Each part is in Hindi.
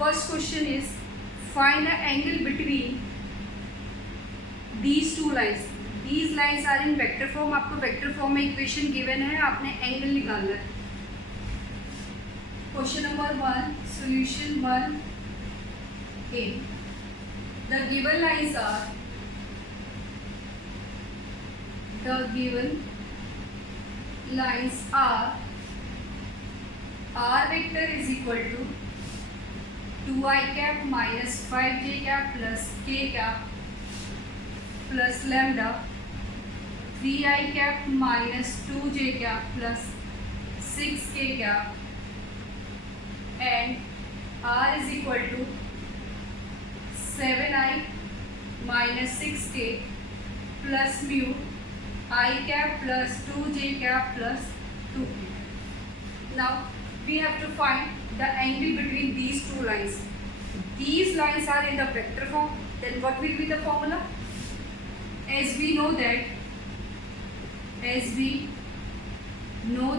First question is find the angle between these two lines. These lines are in vector form. आपको वेक्टर फॉर्म में इक्वेशन गिवन है, आपने एंगल निकालना है. Question number 1, solution 1A. The given lines are r vector is equal to 2i cap minus 5j cap plus k cap plus lambda 3i cap minus 2j cap plus 6k cap and r is equal to 7i minus 6k plus mu I cap plus 2j cap plus 2k. Now we have to find the angle between these two lines. These lines are in the vector form. Then what will be the formula? As we know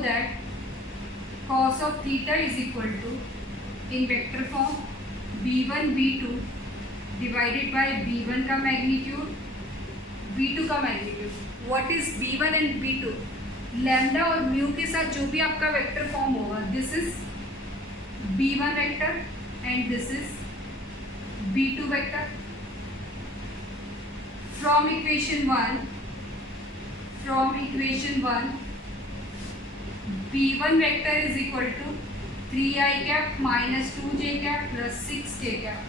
that cos of theta is equal to, in vector form, b1 b2 divided by b1 का magnitude b2 का magnitude. What is b1 and b2? Lambda और म्यू के साथ जो भी आपका वेक्टर फॉर्म होगा, this is b1 vector and this is b2 vector. From equation 1, b1 vector is equal to 3i cap minus 2j cap plus 6k cap.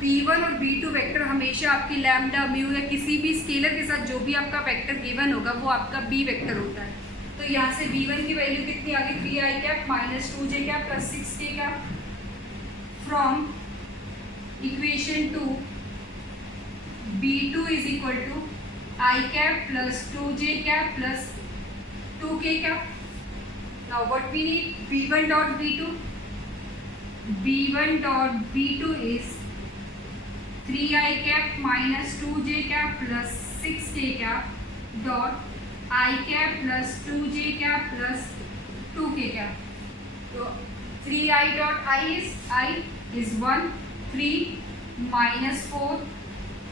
b1 और b2 वेक्टर हमेशा आपकी लैम्डा म्यू या किसी भी स्केलर के साथ जो भी आपका वेक्टर गिवन होगा वो आपका b वेक्टर होता है. तो यहाँ से b1 की वैल्यू कितनी आ गई? 3i cap minus 2j cap plus 6k cap. From equation 2, b2 is equal to I cap plus 2j cap plus 2k cap. Now what we need? b1 dot b2. b1 dot b2 is 3i cap minus 2j cap plus 6k cap dot I cap plus 2j cap plus 2k cap. So 3i dot I is 1, 3 minus 4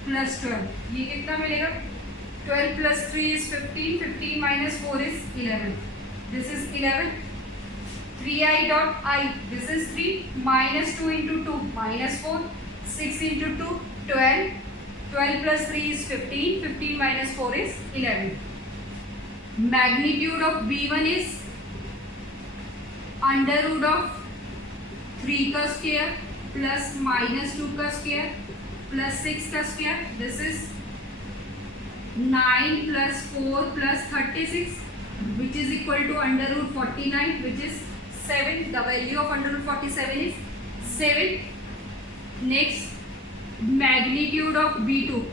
plus 12. ये कितना मिलेगा? 12 plus 3 is 15. 15 minus 4 is 11. This is 11. 3i dot I, this is 3 minus 2 into 2 minus 4. 6 into 2 12. 12 plus 3 is 15. 15 minus 4 is 11. Magnitude of b1 is under root of 3 का square plus minus 2 का square plus 6 का square. This is 9 plus 4 plus 36, which is equal to under root 49, which is 7. The value of under root 47 is 7. Next, magnitude of b2.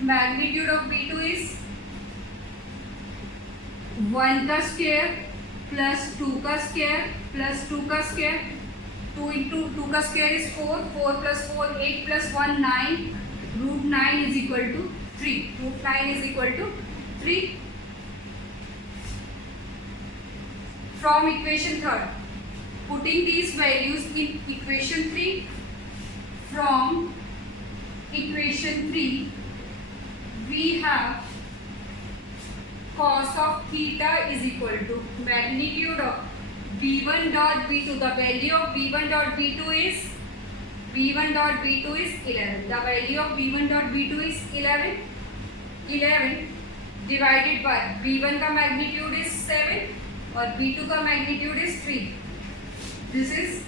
Magnitude of b2 is 1 का square plus 2 का square plus 2 का square. 2 into 2 का square is 4. 4 plus 4 8 plus 1 9. Root 9 is equal to 3. Root 9 is equal to 3. From equation 3, putting these values in equation 3. From equation 3, we have cos of theta is equal to magnitude of b1 dot b2. The value of b1 dot b2 is 11. The value of b1 dot b2 is 11. 11 divided by b1 का magnitude is 7 और b2 का magnitude is 3. This is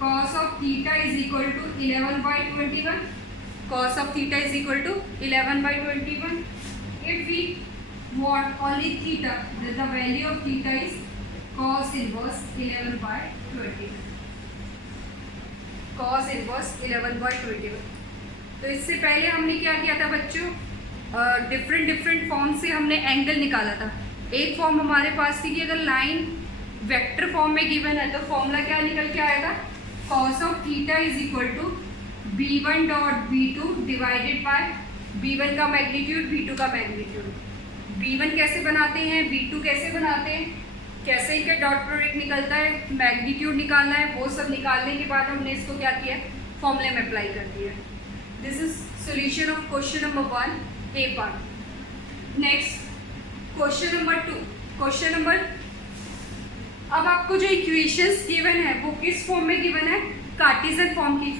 cos of theta is equal to 11 by 21. Cos of theta is equal to 11 by 21. If we want only theta, then the value of theta is cos inverse 11 by 21. Cos inverse 11 by 21. तो इससे पहले हमने क्या किया था बच्चों? डिफरेंट फॉर्म से हमने एंगल निकाला था. एक फॉर्म हमारे पास थी कि अगर लाइन वेक्टर फॉर्म में गिवन है तो फॉर्मूला क्या निकल के आएगा? cos of theta is equal to b1 dot b2 divided by b1 का मैग्नीट्यूड b2 का मैग्नीट्यूड. b1 कैसे बनाते हैं, b2 कैसे बनाते हैं, कैसे इनका डॉट प्रोडक्ट निकलता है, मैग्नीट्यूड निकालना है, वो सब निकालने के बाद हमने इसको क्या किया, फॉर्मूले में अप्लाई कर दिया। This is solution of question number 1 A part. Next question number 2। Question number, अब आपको जो इक्वेशंस गिवन है वो किस फॉर्म में गिवन है? कार्टेशियन फॉर्म की।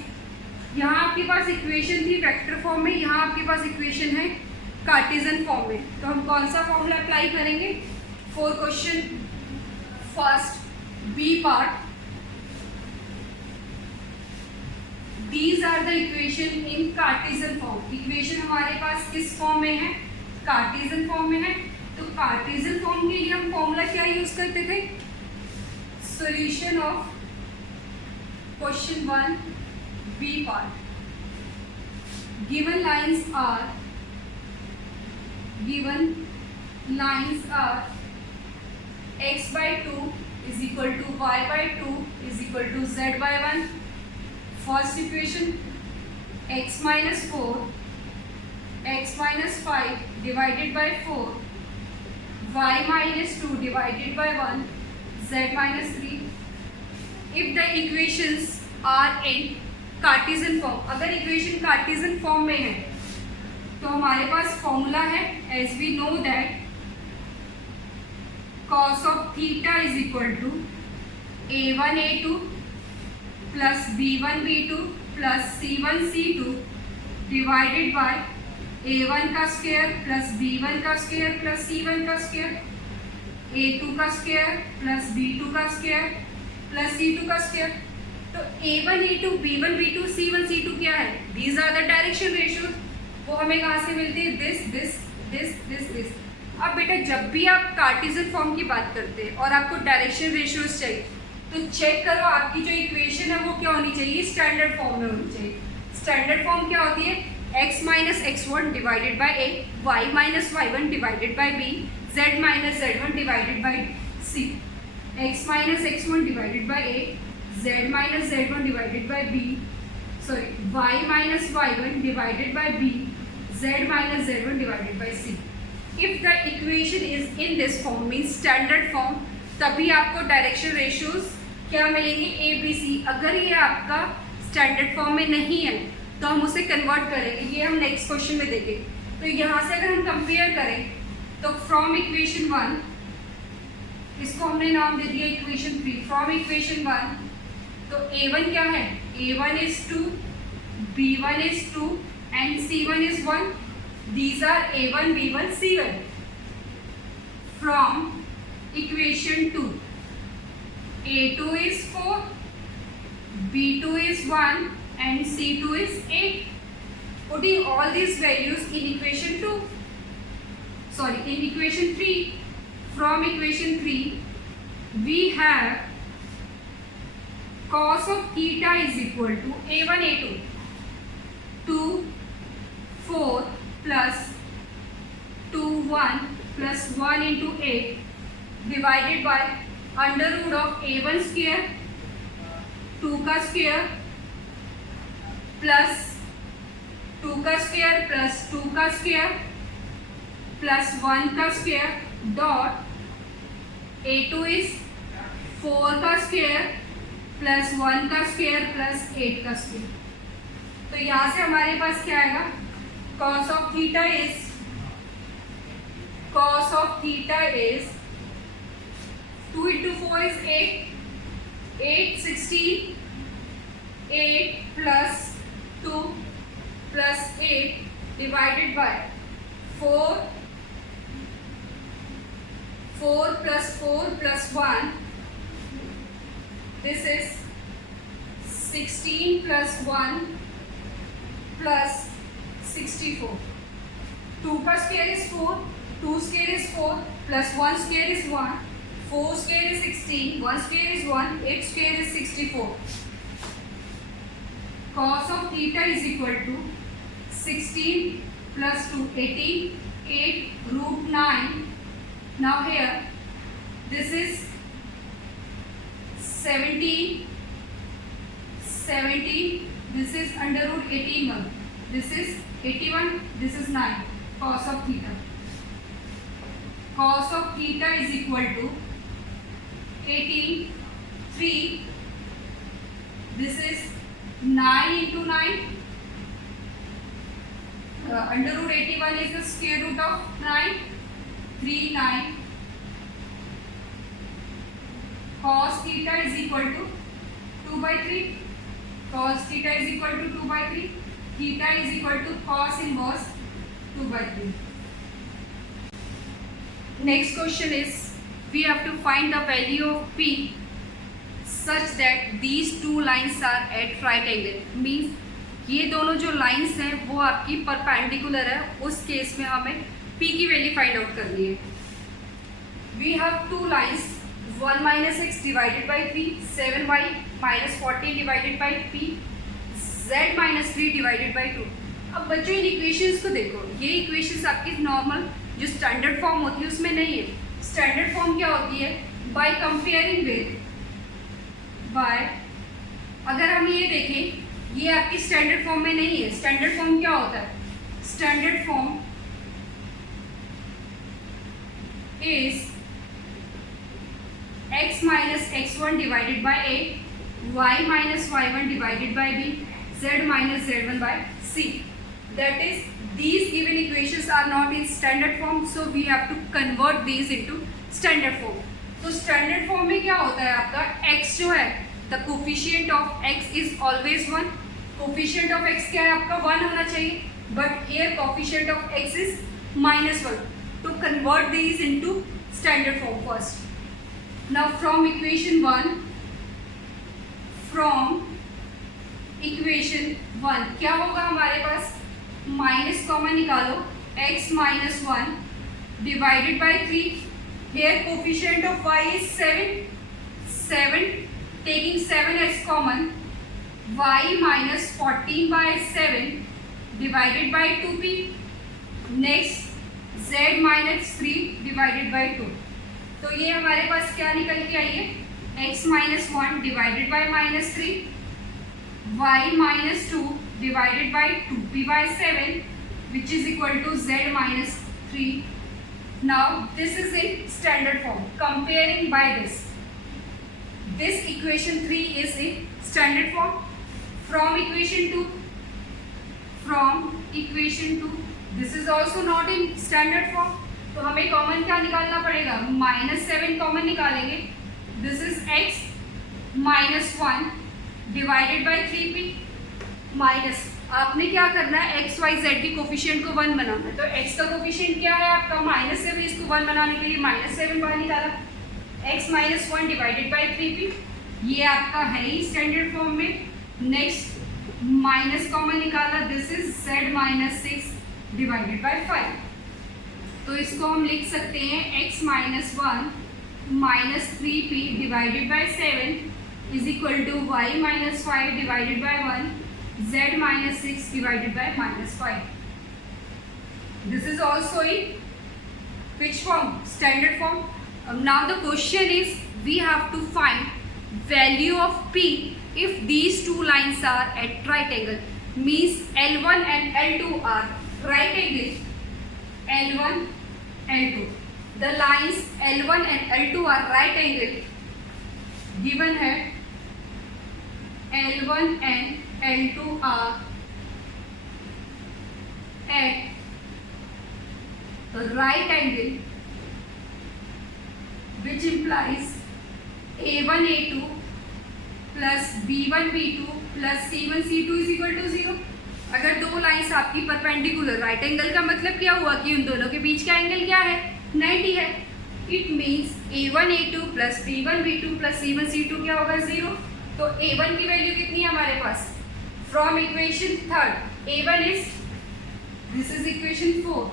यहाँ आपके पास इक्वेशन थी वेक्टर फॉर्म में, यहाँ आपके पास इक्वेशन है कार्टेशियन फॉर्म में। तो हम कौन सा फॉर्मूला अप्लाई करेंगे for question first B part? These are the equation in Cartesian form. Equation हमारे पास किस फॉर्म में है? कार्टेशियन फॉर्म में है। तो कार्टेशियन फॉर्म के लिए हम फॉर्मूला क्या यूज करते थे? Solution of question 1 B part. Given lines are x by 2 is equal to y by 2 is equal to z by 1। First equation x minus 4 x minus 5 divided by 4 y minus 2 divided by 1 z minus 3। if the equations are in Cartesian form, अगर इक्वेशन कार्टेशियन फॉर्म में है तो हमारे पास फॉर्मूला है as we know that cos of theta is equal to a1 a2 plus b1 b2 plus c1 c2 divided by a1 का स्क्वायर प्लस b1 का स्क्वायर प्लस c1 का स्क्वायर, a2 का स्क्वायर प्लस b2 का स्क्वायर प्लस c2 का स्क्वायर। तो a1 a2 b1 b2 c1 c2 क्या है? These are the direction ratios. वो हमें कहाँ से मिलती है? This this this this this. अब बेटा जब भी आप कार्टेशियन फॉर्म की बात करते हैं और आपको डायरेक्शन रेशियोज चाहिए तो चेक करो आपकी जो इक्वेशन है वो क्या होनी चाहिए? स्टैंडर्ड फॉर्म में होनी चाहिए। स्टैंडर्ड फॉर्म क्या होती है? x minus x1 divided by a, y minus y1 divided by b, z minus z1 divided by c। x minus x1 divided by a, z minus z1 divided by b, sorry y minus y1 divided by b, z minus z1 divided by c। If the equation is in this form mean standard form, तभी आपको डायरेक्शन रेशियोज क्या मिलेंगे? A B C. अगर ये आपका स्टैंडर्ड फॉर्म में नहीं है तो हम उसे कन्वर्ट करेंगे, ये हम नेक्स्ट क्वेश्चन में देखेंगे। तो यहाँ से अगर हम कंपेयर करें तो फ्रॉम इक्वेशन 1, इसको हमने नाम दे दिया इक्वेशन 3, फ्रॉम इक्वेशन 1 तो a1 क्या है? a1 is 2, b1 is 2 and c1 is 1। These are a1 b1 c1। from equation 2 a2 is 4, b2 is 1 and c2 is 8। putting all these values in equation 2, sorry in equation 3, from equation 3 we have cos of theta is equal to a1 a2 2 4 plus 2 1 plus 1 into 8 divided by under root of a1 square 2 का square plus 2 का square plus 2 का square plus 1 का square dot a2 is 4 का square plus 1 का square plus 8 का square। तो यहाँ से हमारे पास क्या आएगा? cos of theta is 2 into 4 is 8, 8 16, 8 plus 2 plus 8 divided by 4 plus 4 plus 1, this is 16 plus 1 plus 64। 2 का square is 4, 2 square is 4 plus 1 square is 1, 4 square is 16, 1 square is 1, 8 square is 64। cos of theta is equal to 16 plus 2 18, 8 root 9। now here this is 17, this is under root 18 1, this is 81, this is 9। cos of theta is equal to 18 3, this is 9 into 9. Under root 81 is the square root of 9. 3 9. Cos theta is equal to 2 by 3. Cos theta is equal to 2 by 3. Theta is equal to cos inverse 2 by 3. Next question is, we have to find the value of P such that these two lines are at right angle. Means ये दोनों जो lines हैं वो आपकी perpendicular है. उस केस में हमें P की वैल्यू फाइंड आउट करनी है. We have two lines, 1 minus x divided by 3, 7y minus 14 divided by P, z minus 3 divided by 2. अब बच्चों इन इक्वेशंस को देखो. ये इक्वेशंस आपकी नॉर्मल जो स्टैंडर्ड फॉर्म होती है उसमें नहीं है. स्टैंडर्ड फॉर्म क्या होती है? बाय कंपेयरिंग विद, बाय, अगर हम ये देखें ये आपकी स्टैंडर्ड फॉर्म में नहीं है. स्टैंडर्ड फॉर्म क्या होता है? Standard form is x minus x1 divided by a, y minus y1 divided by b, z minus z1 by c. That is, these given equations are not in standard form, so we have to convert these into standard form. तो standard form में क्या होता है आपका? x जो है, the coefficient of x is always 1. Coefficient of x क्या है आपका? 1 होना चाहिए. But here coefficient of x is -1. To convert these into standard form first. Now from equation 1 क्या होगा हमारे पास? माइनस कॉमन निकालो, x minus 1 divided by 3. Here coefficient of y is 7. Taking 7 as common, y minus 14 by 7 divided by 2p. Next z minus 3 divided by 2. तो ये हमारे पास क्या निकल के आई है? x minus 1 divided by -3, y minus 2 divided by 2p by 7, which is equal to z minus 3. Now this is in standard form. Comparing by this equation 3 is in standard form. From equation 2, this is also not in standard form. तो हमें कॉमन क्या निकालना पड़ेगा? -7 कॉमन निकालेंगे. This is x -1 divided by 3p. Minus, आपने क्या करना है? x y z की कोफिशिएंट को 1 बनाना है. तो x का कोफिशिएंट क्या है आपका? -7. इसको 1 बनाने के लिए -7 बाहर निकाला. x -1 divided by 3p. ये आपका है ही स्टैंडर्ड फॉर्म में. नेक्स्ट माइनस कॉमन निकाला. This is z -6 divided by 5. तो इसको हम लिख सकते हैं x -1 minus 3p divided by 7 is equal to y minus 5 divided by 1, z minus 6 divided by -5. This is also in which form? Standard form. Now the question is, we have to find value of p if these two lines are at right angle. Means L1 and L2 are right angle. L1, L2. The lines L1 and L2 are right angle. Given है L1 and L2 are at right angle, which implies A1 A2 plus B1 B2 plus C1 C2 is equal to 0. अगर दो लाइंस आपकी परपेंडिकुलर, राइट एंगल का मतलब क्या हुआ कि उन दोनों के बीच का एंगल क्या है? 90 है. It means A1 A2 plus B1 B2 plus C1 C2 क्या होगा? 0. तो A1 की वैल्यू कितनी है हमारे पास? From equation 3 A1 is, this is equation 4.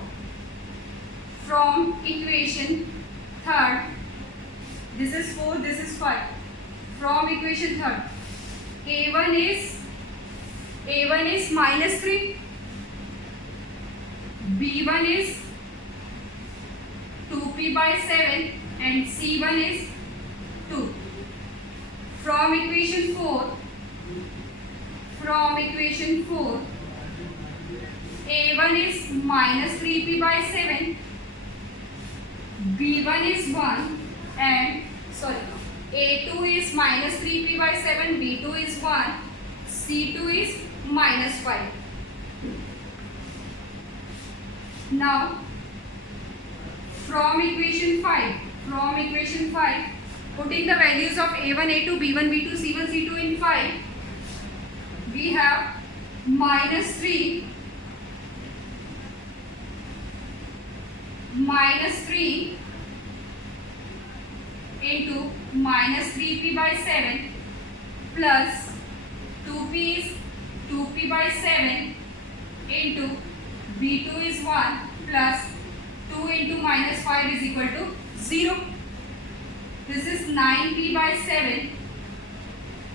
From equation 3 this is 4, this is 5. From equation 3 A1 is -3, B1 is 2p by 7 and C1 is 2. From equation 4, A1 is -3p by 7, B1 is 1 and A2 is -3p by 7, B2 is 1, C2 is -5. Now from equation 5, putting the values of A1, A2, B1, B2, C1, C2 in 5, we have -3 into -3p by 7 plus 2p is 2p by 7 into b2 is 1 plus 2 into -5 is equal to 0. This is 9p by 7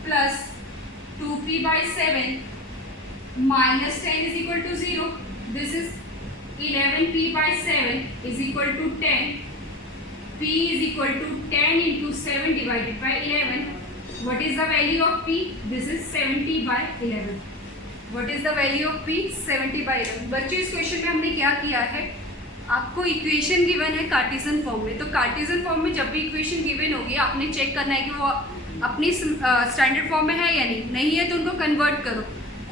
plus 2p by 7 minus 10 is equal to 0. This is 11p by 7 is equal to 10. P is equal to 10 into 7 divided by 11. What is the value of P? This is 70 by 11. What is the value of P? 70 by 11. बच्चों इस क्वेश्चन में हमने क्या किया है, आपको इक्वेशन गिवन है कार्टेशियन फॉर्म में, तो कार्टेशियन फॉर्म में जब भी इक्वेशन गिवन होगी आपने चेक करना है कि वो अपनी स्टैंडर्ड फॉर्म में है या नहीं है तो उनको कन्वर्ट करो।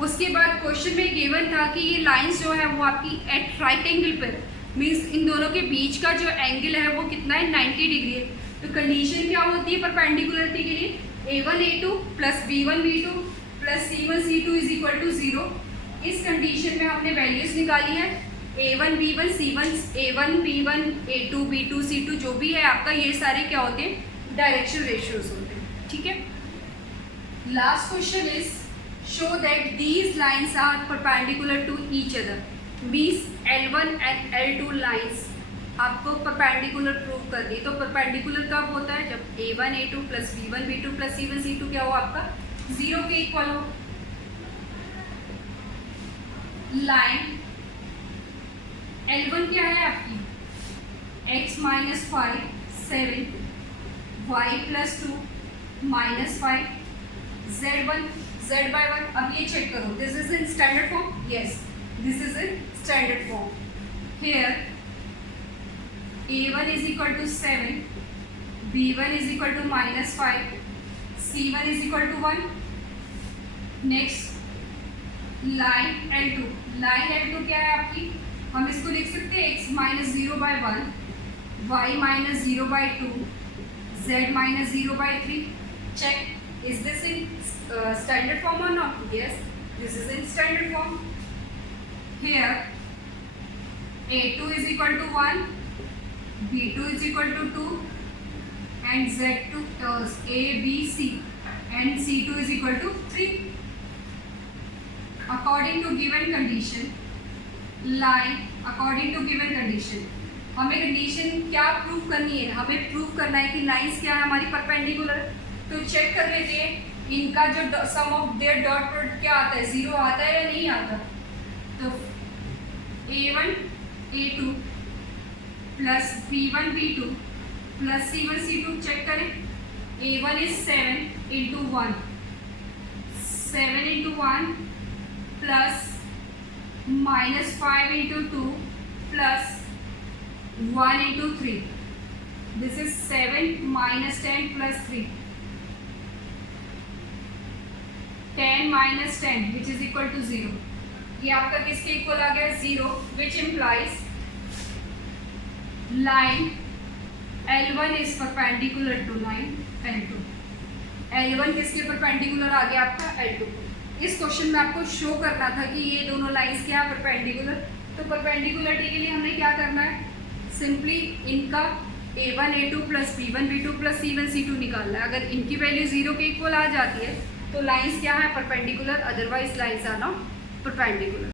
उसके बाद क्वेश्चन में गिवन था कि ये लाइंस जो है वो आपकी एट राइट एंगल पर, मीन्स इन दोनों के बीच का जो एंगल है वो कितना है, 90 डिग्री है। तो कंडीशन क्या होती है परपेंडिकुलरिटी के लिए, A1 A2 plus B1 B2 plus C1 C2 is equal to 0। इस कंडीशन में हमने वैल्यूज निकाली है A1 B1 C1 A1 B1 A2 B2 C2 जो भी है आपका, ये सारे क्या होते हैं, डायरेक्शन रेशियोज होते हैं। ठीक है, last question is show that these lines are perpendicular to each other, means L1 and L2 lines आपको परपेंडिकुलर प्रूव कर दी। तो परपेंडिकुलर कब होता है, जब A1 A2 plus B1 B2 plus C1 C2 क्या हो आपका 0 के इक्वल हो। लाइन L1 क्या है आपकी, x minus 5 7 y plus 2 minus 5 z1 z by 1। अब ये चेक करो, this is in standard form, yes this is in standard form. Here A1 is equal to 7, B1 is equal to -5, C1 is equal to 1. Next line L2, line L2 क्या है आपकी, हम इसको लिख सकते हैं x minus 0 by 1, y minus 0 by 2, z minus 0 by 3। Check is this in standard form और not, yes this is in standard form. Here A2 is equal to 1, B2 is equal to 2 and Z2 A, B, C and C2 is equal to 3. According to given condition, line according to given condition, हमें कंडीशन क्या प्रूव करनी है, हमें प्रूव करना है कि लाइंस क्या है हमारी परपेंडिकुलर। तो चेक कर लेते हैं इनका जो सम ऑफ देयर डॉट प्रोडक्ट क्या आता है, 0 आता है या नहीं आता। तो A1 A2 plus B1 B2 plus C1 C2 check करें। A1 is 7 into 1, 7 into 1 plus -5 into 2 plus 1 into 3, this is 7 minus 10 plus 3, 10 minus 10 which is equal to 0। ये आपका किसके इक्वल आ गया, 0, which implies line L1 is perpendicular to line L2। L1 किसके परपेंडिकुलर आ गया आपका, L2। इस क्वेश्चन में आपको शो करना था कि ये दोनों लाइंस क्या है परपेंडिकुलर। तो परपेंडिकुलरिटी के लिए हमने क्या करना है, सिंपली इनका A1 A2 plus B1 B2 plus C1 C2 निकालना है। अगर इनकी वैल्यू 0 के इक्वल आ जाती है तो लाइंस क्या है perpendicular, otherwise lines are not perpendicular.